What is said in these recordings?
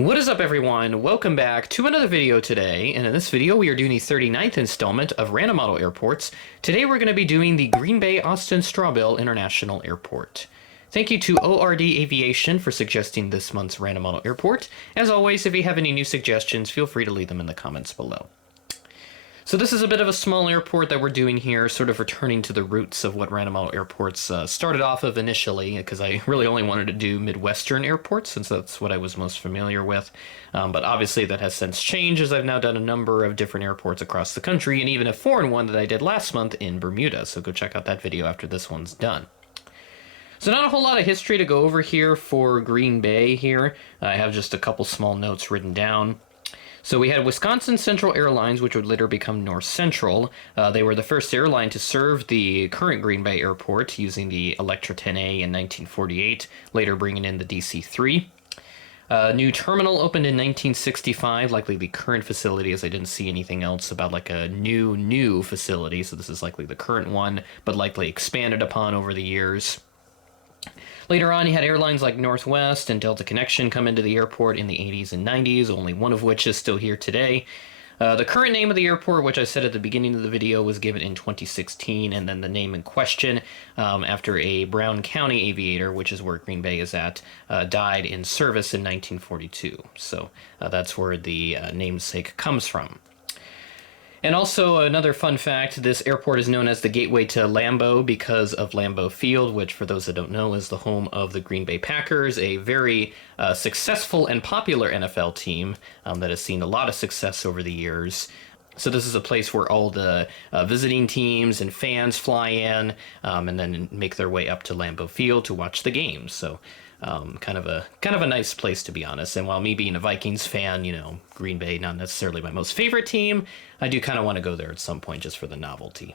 What is up, everyone? Welcome back to another video today, and in this video we are doing the 39th installment of Random Model Airports. Today we're going to be doing the Green Bay Austin Straubel International Airport. Thank you to ORD Aviation for suggesting this month's Random Model Airport. As always, if you have any new suggestions, feel free to leave them in the comments below. So this is a bit of a small airport that we're doing here, sort of returning to the roots of what Random Model Airports started off of initially, because I really only wanted to do Midwestern airports, since that's what I was most familiar with. But obviously that has since changed, as I've now done a number of different airports across the country, and even a foreign one that I did last month in Bermuda, so go check out that video after this one's done. So not a whole lot of history to go over here for Green Bay here. I have just a couple small notes written down. So we had Wisconsin Central Airlines, which would later become North Central. They were the first airline to serve the current Green Bay airport using the Electra 10A in 1948, later bringing in the DC-3. New terminal opened in 1965, likely the current facility, as I didn't see anything else about like a new facility, so this is likely the current one, but likely expanded upon over the years. Later on, you had airlines like Northwest and Delta Connection come into the airport in the 80s and 90s, only one of which is still here today. The current name of the airport, which I said at the beginning of the video, was given in 2016, and then the name in question, after a Brown County aviator, which is where Green Bay is at, died in service in 1942. So that's where the namesake comes from. And also, another fun fact, this airport is known as the Gateway to Lambeau because of Lambeau Field, which, for those that don't know, is the home of the Green Bay Packers, a very successful and popular NFL team that has seen a lot of success over the years. So this is a place where all the visiting teams and fans fly in and then make their way up to Lambeau Field to watch the games. So kind of a nice place, to be honest. And while me being a Vikings fan, you know, Green Bay not necessarily my most favorite team, I do kind of want to go there at some point just for the novelty.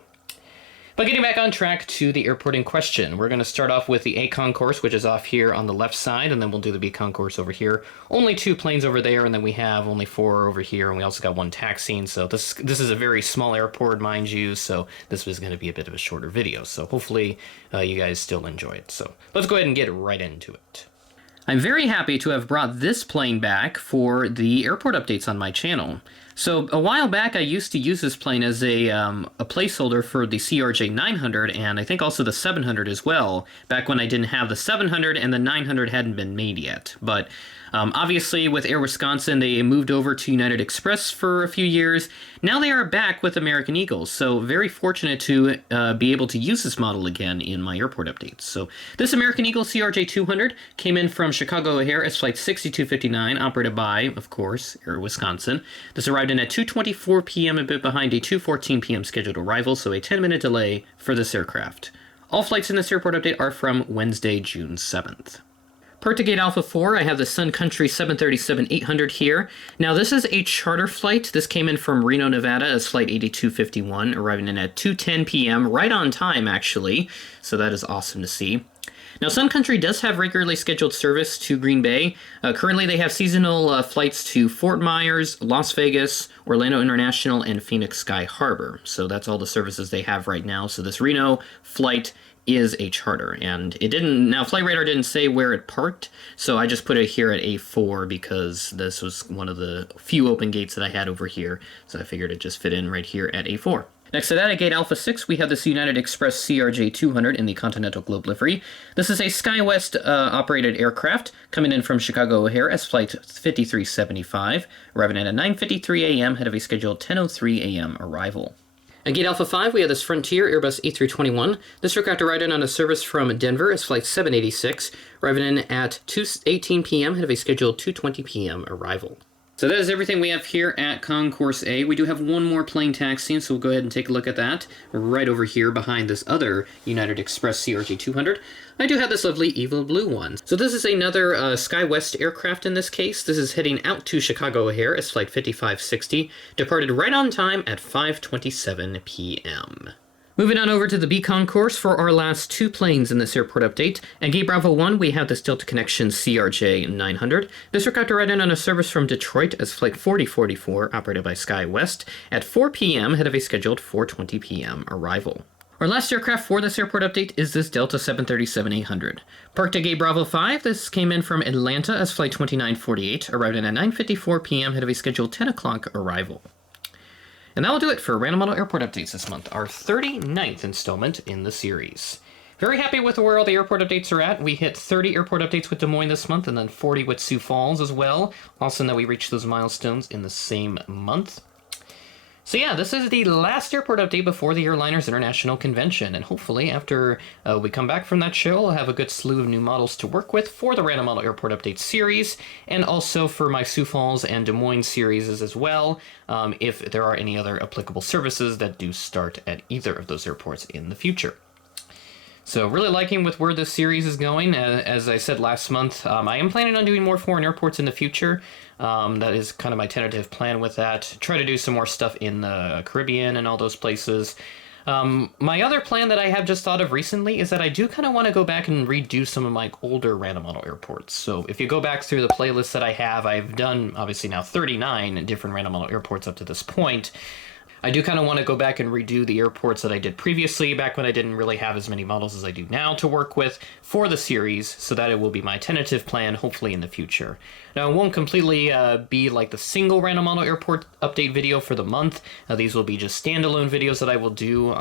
But getting back on track to the airport in question, we're going to start off with the A concourse, which is off here on the left side, and then we'll do the B concourse over here. Only 2 planes over there, and then we have only 4 over here, and we also got 1 taxiing. So this is a very small airport, mind you, so this was going to be a bit of a shorter video. So hopefully you guys still enjoy it. So let's go ahead and get right into it. I'm very happy to have brought this plane back for the airport updates on my channel. So a while back I used to use this plane as a placeholder for the CRJ 900 and I think also the 700 as well, back when I didn't have the 700 and the 900 hadn't been made yet. But obviously with Air Wisconsin they moved over to United Express for a few years. Now they are back with American Eagles, so very fortunate to be able to use this model again in my airport updates. So this American Eagle CRJ 200 came in from Chicago O'Hare as Flight 6259, operated by, of course, Air Wisconsin. This arrived in at 2:24 p.m., a bit behind a 2:14 p.m. scheduled arrival, so a 10-minute delay for this aircraft. All flights in this airport update are from Wednesday, June 7th. Gate Alpha 4, I have the Sun Country 737-800 here. Now this is a charter flight. This came in from Reno, Nevada as Flight 8251, arriving in at 2:10 p.m., right on time actually, so that is awesome to see. Now, Sun Country does have regularly scheduled service to Green Bay. Currently, they have seasonal flights to Fort Myers, Las Vegas, Orlando International, and Phoenix Sky Harbor. So that's all the services they have right now. So this Reno flight is a charter, and it didn't. Now, Flight Radar didn't say where it parked, so I just put it here at A4 because this was one of the few open gates that I had over here. So I figured it just fit in right here at A4. Next to that, at Gate Alpha 6, we have this United Express CRJ 200 in the Continental Globe livery. This is a SkyWest operated aircraft coming in from Chicago O'Hare as Flight 5375, arriving at 9:53 a.m. ahead of a scheduled 10:03 a.m. arrival. At Gate Alpha 5, we have this Frontier Airbus A321. This aircraft arrived in on a service from Denver as Flight 786, arriving in at 2:18 p.m. ahead of a scheduled 2:20 p.m. arrival. So that is everything we have here at Concourse A. We do have one more plane taxiing, so we'll go ahead and take a look at that right over here behind this other United Express CRJ 200. I do have this lovely Evil Blue one. So this is another SkyWest aircraft in this case. This is heading out to Chicago O'Hare as Flight 5560, departed right on time at 5:27 p.m. Moving on over to the B concourse for our last 2 planes in this airport update. At Gate Bravo 1, we have the Delta Connection CRJ 900. This aircraft arrived in on a service from Detroit as Flight 4044, operated by SkyWest, at 4 p.m. ahead of a scheduled 4:20 p.m. arrival. Our last aircraft for this airport update is this Delta 737-800. Parked at Gate Bravo 5, this came in from Atlanta as Flight 2948, arrived in at 9:54 p.m., ahead of a scheduled 10 o'clock arrival. And that will do it for Random Model Airport Updates this month, our 39th installment in the series. Very happy with where all the airport updates are at. We hit 30 airport updates with Des Moines this month, and then 40 with Sioux Falls as well. Awesome that we reached those milestones in the same month. So yeah, this is the last airport update before the Airliners International Convention, and hopefully after we come back from that show, I'll have a good slew of new models to work with for the Random Model Airport Update series, and also for my Sioux Falls and Des Moines series as well, if there are any other applicable services that do start at either of those airports in the future. So really liking with where this series is going. As I said last month, I am planning on doing more foreign airports in the future. That is kind of my tentative plan with that. Try to do some more stuff in the Caribbean and all those places. My other plan that I have just thought of recently is that I do kind of want to go back and redo some of my older random model airports. So if you go back through the playlist that I have, I've done obviously now 39 different random model airports up to this point. I do kind of want to go back and redo the airports that I did previously, back when I didn't really have as many models as I do now to work with for the series, so that it will be my tentative plan, hopefully in the future. Now, it won't completely be like the single random model airport update video for the month. These will be just standalone videos that I will do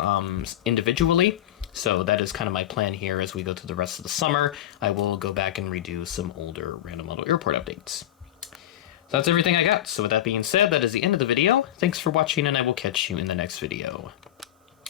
individually. So that is kind of my plan here as we go through the rest of the summer. I will go back and redo some older random model airport updates. So that's everything I got. So with that being said, that is the end of the video. Thanks for watching, and I will catch you in the next video.